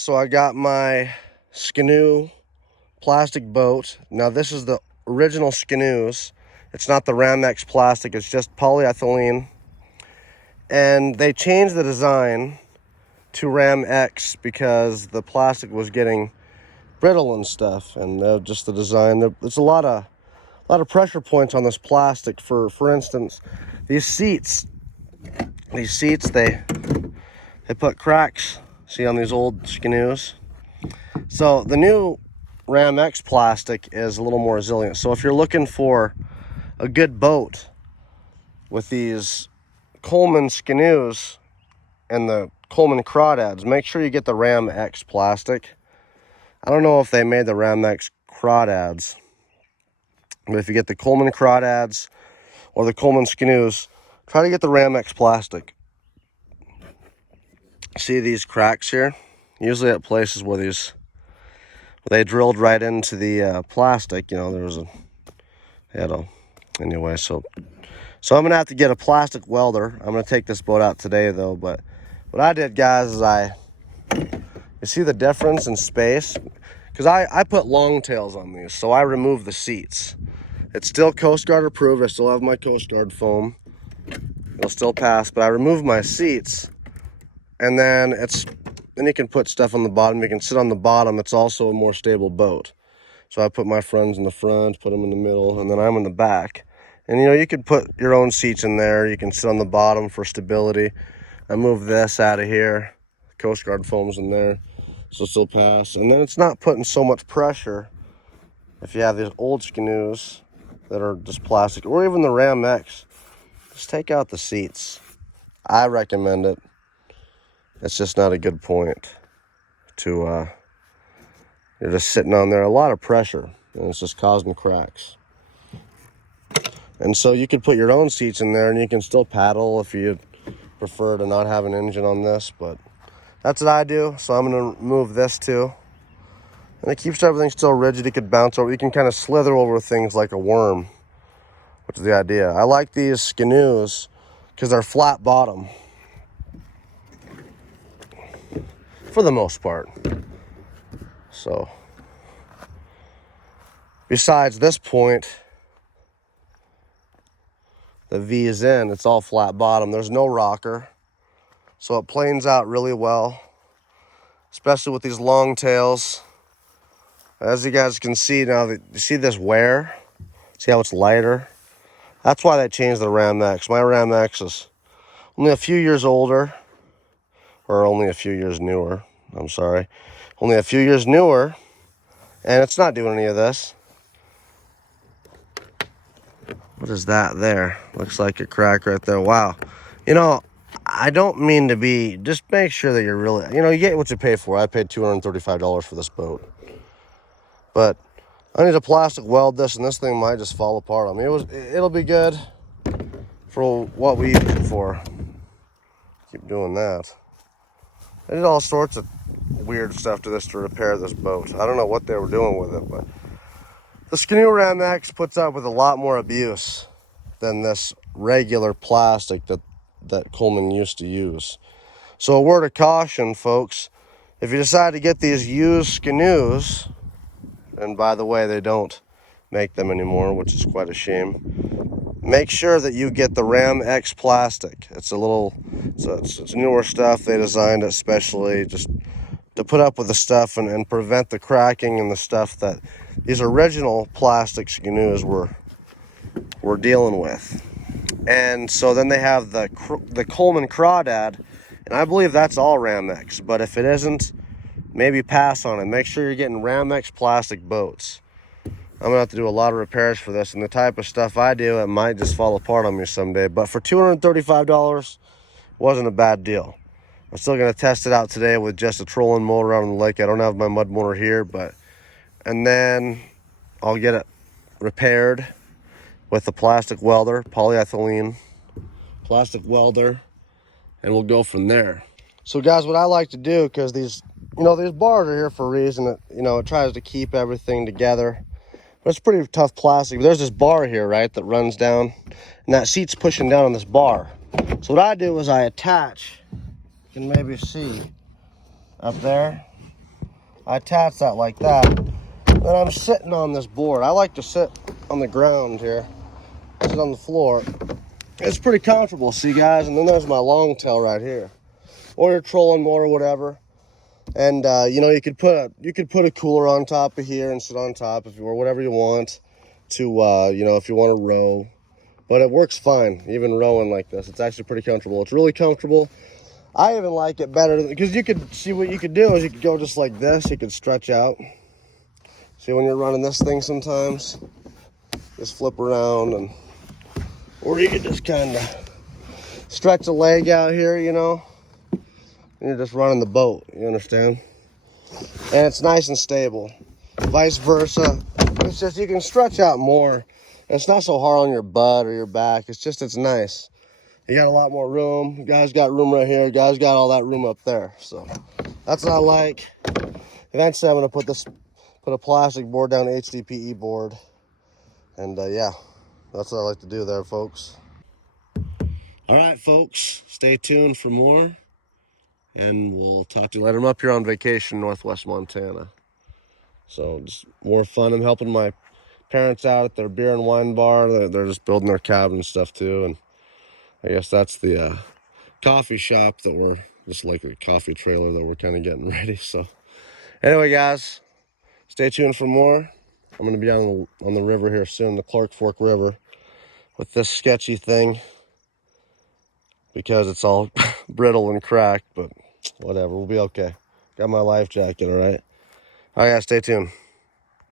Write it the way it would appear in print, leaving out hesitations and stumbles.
So I got my Scanoe plastic boat. Now this is the original Scanoes. It's not the Ramex plastic, it's just polyethylene. And they changed the design to Ramex because the plastic was getting brittle and stuff, and just the design. There's a lot of pressure points on this plastic. For instance, these seats they put cracks. See on these old Scanoes. So the new Ramex plastic is a little more resilient. So if you're looking for a good boat with these Coleman Scanoes and the Coleman crawdads, make sure you get the Ramex plastic. I don't know if they made the Ramex crawdads, but if you get the Coleman crawdads or the Coleman Scanoes, try to get the Ramex plastic. See these cracks here? Usually at places where they drilled right into the plastic, you know, there was anyway, so I'm gonna have to get a plastic welder. I'm gonna take this boat out today though, but what I did, guys, is you see the difference in space? Because I put long tails on these, so I removed the seats. It's still Coast Guard approved. I still have my Coast Guard foam. It'll still pass, but I removed my seats. And then you can put stuff on the bottom. You can sit on the bottom. It's also a more stable boat. So I put my friends in the front, put them in the middle, and then I'm in the back. And you know, you could put your own seats in there. You can sit on the bottom for stability. I moved this out of here. Coast Guard foam's in there, so it'll still pass. And then it's not putting so much pressure if you have these old Scanoes that are just plastic, or even the Ramex. Just take out the seats. I recommend it. It's just not a good point to, you're just sitting on there, a lot of pressure, and it's just causing cracks. And so you could put your own seats in there and you can still paddle if you prefer to not have an engine on this, but that's what I do. So I'm gonna remove this too. And it keeps everything still rigid. You could bounce over, you can kind of slither over things like a worm, which is the idea. I like these Scanoes because they're flat bottom. For the most part. So, besides this point, the V is in, it's all flat bottom. There's no rocker. So it planes out really well, especially with these long tails. As you guys can see now, you see this wear? See how it's lighter? That's why they changed the Ramex. My Ramex is only a few years older. Or only a few years newer, I'm sorry. Only a few years newer, and it's not doing any of this. What is that there? Looks like a crack right there. Wow. You know, I don't mean to be, just make sure that you're really, you know, you get what you pay for. I paid $235 for this boat. But I need to plastic weld this, and this thing might just fall apart on me. It'll be good for what we use it for. Keep doing that. They did all sorts of weird stuff to this to repair this boat. I don't know what they were doing with it, but the Scanoe Ramex puts up with a lot more abuse than this regular plastic that Coleman used to use. So a word of caution, folks, if you decide to get these used Scanoes, and by the way, they don't make them anymore, which is quite a shame, make sure that you get the Ramex plastic. It's newer stuff. They designed it specially just to put up with the stuff and prevent the cracking and the stuff that these original plastic Scanoes were dealing with. And so then they have the Coleman crawdad, and I believe that's all Ramex. But if it isn't, maybe pass on it. Make sure you're getting Ramex plastic boats. I'm gonna have to do a lot of repairs for this, and the type of stuff I do, it might just fall apart on me someday. But for $235, wasn't a bad deal. I'm still gonna test it out today with just a trolling motor out on the lake. I don't have my mud motor here, and then I'll get it repaired with the plastic welder, polyethylene plastic welder, and we'll go from there. So guys, what I like to do, because these bars are here for a reason. It tries to keep everything together. But it's pretty tough plastic. There's this bar here, right, that runs down, and that seat's pushing down on this bar. So what I do is I attach, you can maybe see up there, I attach that like that. Then I'm sitting on this board. I like to sit on the ground here, sit on the floor. It's pretty comfortable, see guys? And then there's my long tail right here. Or you're trolling more or whatever. And you know, you could put a cooler on top of here and sit on top if you or whatever you want to you know, if you want to row. But it works fine, even rowing like this. It's actually pretty comfortable. It's really comfortable. I even like it better because you could see what you could do is you could go just like this. You could stretch out. See when you're running this thing sometimes, just flip around, and or you could just kind of stretch a leg out here, you know, and you're just running the boat. You understand? And it's nice and stable. Vice versa. It's just you can stretch out more. And it's not so hard on your butt or your back. It's nice. You got a lot more room. You guys got room right here. You guys got all that room up there. So that's what I like. Eventually I'm gonna put a plastic board down, HDPE board. And yeah, that's what I like to do there, folks. All right, folks, stay tuned for more. And we'll talk to you later. I'm up here on vacation in Northwest Montana. So just more fun. I'm helping my parents out at their beer and wine bar. They're just building their cabin and stuff too. And I guess that's the coffee shop that we're just like a coffee trailer that we're kind of getting ready. So anyway, guys, stay tuned for more. I'm going to be on the river here soon, the Clark Fork River, with this sketchy thing because it's all brittle and cracked, but whatever, we'll be okay. Got my life jacket, all right? All right, guys, stay tuned.